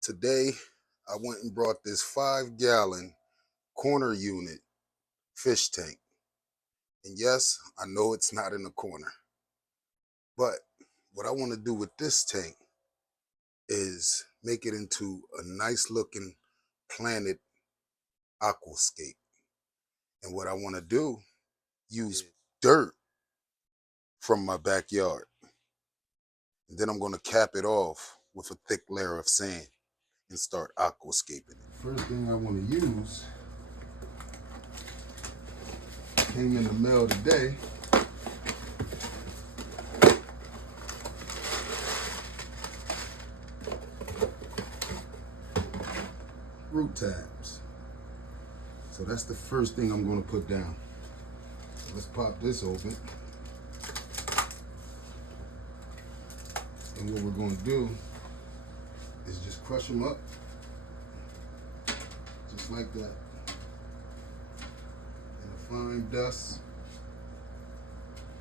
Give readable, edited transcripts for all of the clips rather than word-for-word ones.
Today, I went and brought this 5-gallon corner unit fish tank. And yes, I know it's not in the corner. But what I want to do with this tank is make it into a nice looking planted aquascape. And what I want to do, use dirt from my backyard. And then I'm going to cap it off with a thick layer of sand and start aquascaping it. First thing I want to use came in the mail today. Root tabs. So that's the first thing I'm going to put down. So let's pop this open. And what we're going to do is just crush them up, just like that, in a fine dust,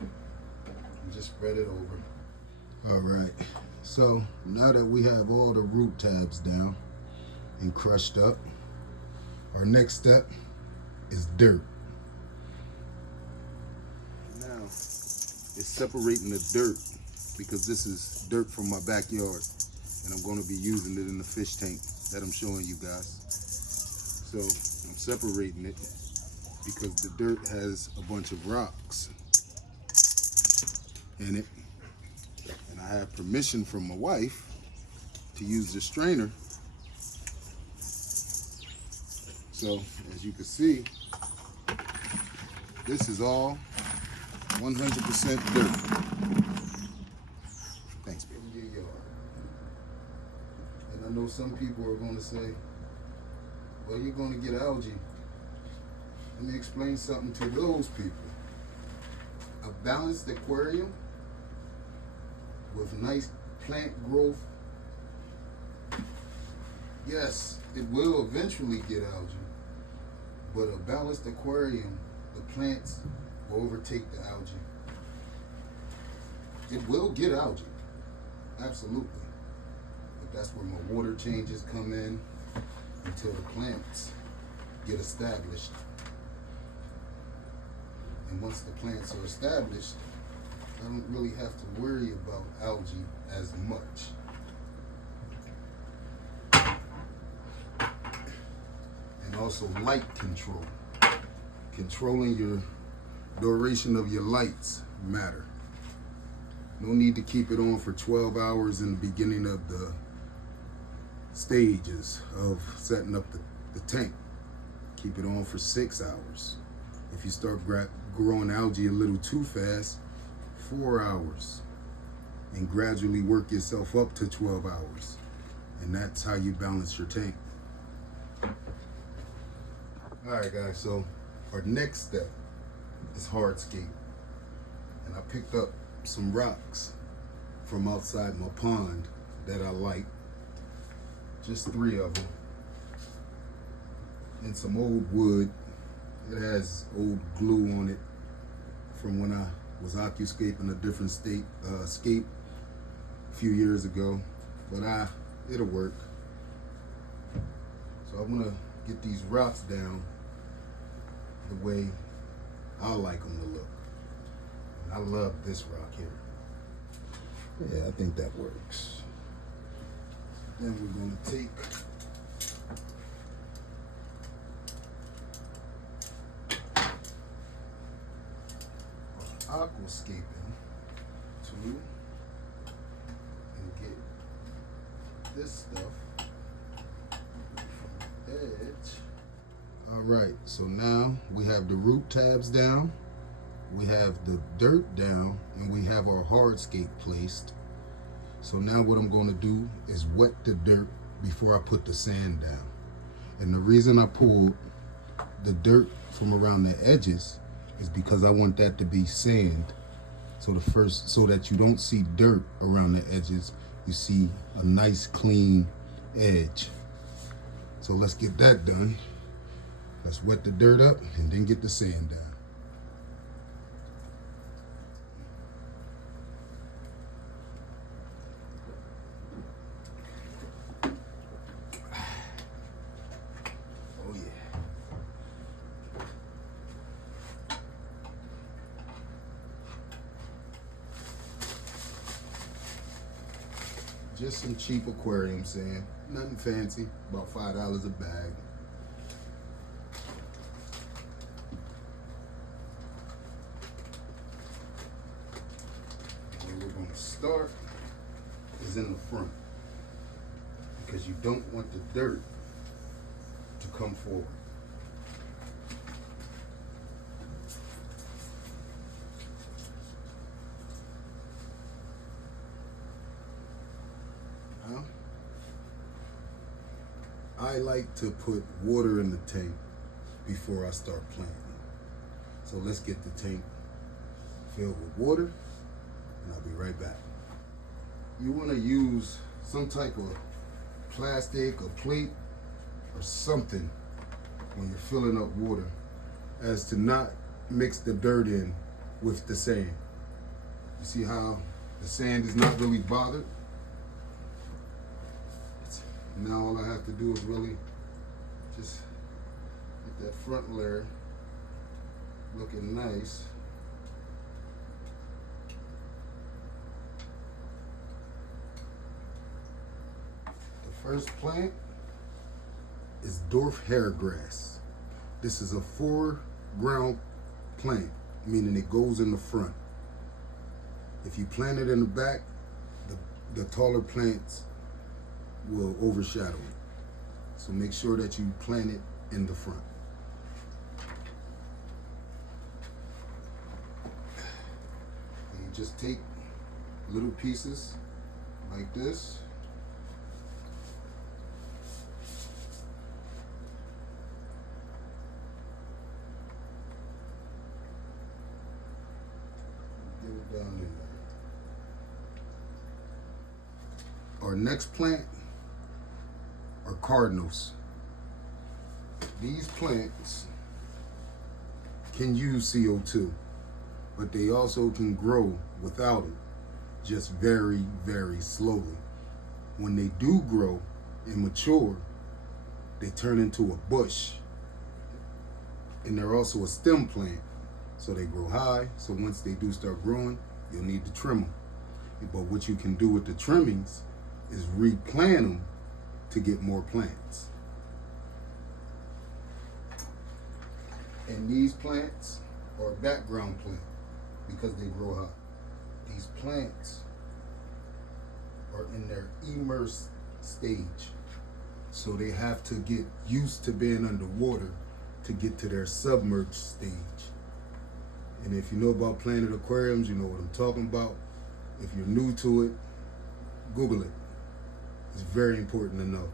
and just spread it over. All right, so now that we have all the root tabs down and crushed up, our next step is dirt. Now it's separating the dirt, because this is dirt from my backyard, and I'm going to be using it in the fish tank that I'm showing you guys. So I'm separating it because the dirt has a bunch of rocks in it, and I have permission from my wife to use the strainer. So as you can see, this is all 100% dirt. Thanks, baby. In your yard. And I know some people are going to say, well, you're going to get algae. Let me explain something to those people. A balanced aquarium with nice plant growth, yes, it will eventually get algae, but a balanced aquarium, the plants will overtake the algae. It will get algae, absolutely, but that's where my water changes come in until the plants get established. And once the plants are established, I don't really have to worry about algae as much. And also light control. Controlling your duration of your lights matter. No need to keep it on for 12 hours in the beginning of the stages of setting up the tank. Keep it on for 6 hours. If you start growing algae a little too fast, 4 hours, and gradually work yourself up to 12 hours. And that's how you balance your tank. All right, guys, so our next step is hardscape. And I picked up some rocks from outside my pond that I like. Just 3 of them. And some old wood. It has old glue on it from when I was aquascaping a different scape a few years ago, but it'll work. So I'm gonna get these rocks down the way I like them to look. And I love this rock here. Yeah, I think that works. Then we're gonna take aquascaping tool and get this stuff from the edge. All right, so now we have the root tabs down, we have the dirt down, and we have our hardscape placed. So now what I'm going to do is wet the dirt before I put the sand down. And the reason I pulled the dirt from around the edges is because I want that to be sand. So so that you don't see dirt around the edges, you see a nice clean edge. So let's get that done. Let's wet the dirt up and then get the sand down. Just some cheap aquarium sand. Nothing fancy, about $5 a bag. Where we're going to start is in the front, because you don't want the dirt to come forward. Now, I like to put water in the tank before I start planting. So let's get the tank filled with water, and I'll be right back. You want to use some type of plastic or plate or something when you're filling up water, as to not mix the dirt in with the sand. You see how the sand is not really bothered? Now all I have to do is really just get that front layer looking nice. The first plant is dwarf hairgrass. This is a 4-ground plant, meaning it goes in the front. If you plant it in the back, the taller plants will overshadow it. So make sure that you plant it in the front. And you just take little pieces like this. Get it down in there. Our next plant are cardinals. These plants can use CO2, but they also can grow without it, just very, very slowly. When they do grow and mature, they turn into a bush. And they're also a stem plant, so they grow high. So once they do start growing, you'll need to trim them. But what you can do with the trimmings is replant them to get more plants. And these plants are a background plant because they grow high. These plants are in their immersed stage, so they have to get used to being underwater to get to their submerged stage. And if you know about planted aquariums, you know what I'm talking about. If you're new to it, Google it. It's very important to know.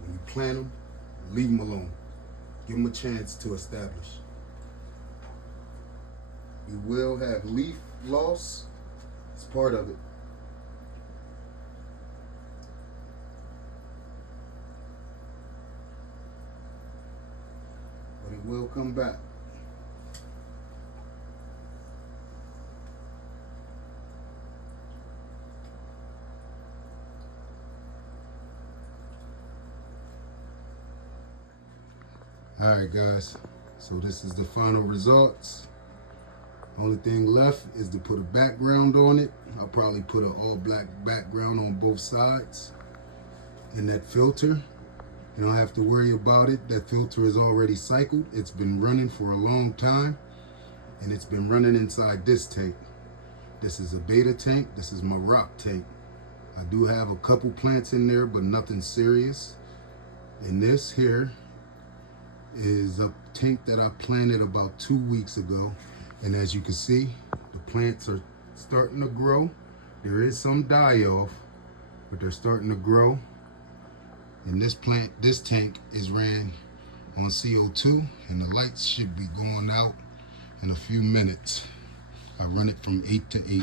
When you plant them, leave them alone. Give them a chance to establish. You will have leaf loss. It's part of it. But it will come back. Alright guys, so this is the final results. Only thing left is to put a background on it. I'll probably put an all black background on both sides. And that filter, you don't have to worry about it. That filter is already cycled. It's been running for a long time, and it's been running inside this tank. This is a beta tank. This is my rock tank. I do have a couple plants in there, but nothing serious. And this here is a tank that I planted about 2 weeks ago, and as you can see, the plants are starting to grow. There is some die off, but they're starting to grow. And this tank is ran on CO2, and the lights should be going out in a few minutes. I run it from 8 to 8,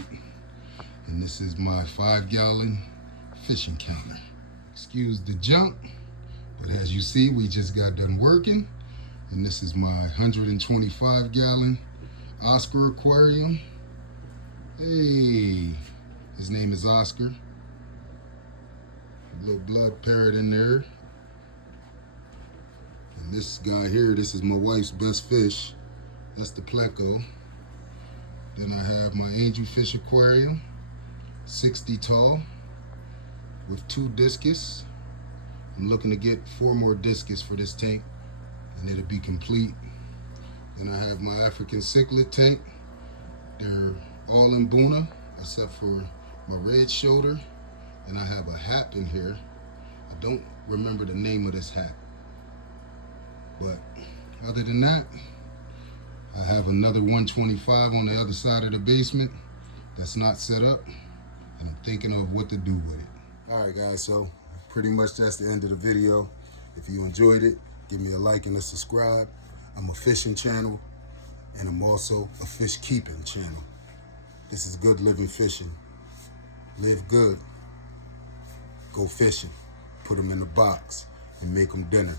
and this is my 5-gallon fishing counter. Excuse the jump, but as you see, we just got done working. And this is my 125-gallon Oscar aquarium. Hey, his name is Oscar. A little blood parrot in there. And this guy here, this is my wife's best fish. That's the pleco. Then I have my angelfish aquarium, 60 tall. with 2 discus. I'm looking to get 4 more discus for this tank, and it'll be complete. Then I have my African cichlid tank. They're all in Buna, except for my red shoulder. And I have a hat in here. I don't remember the name of this hat. But other than that, I have another 125 on the other side of the basement that's not set up, and I'm thinking of what to do with it. All right, guys, so pretty much that's the end of the video. If you enjoyed it, give me a like and a subscribe. I'm a fishing channel, and I'm also a fish keeping channel. This is Good Living Fishing. Live good. Go fishing. Put them in a box and make them dinner.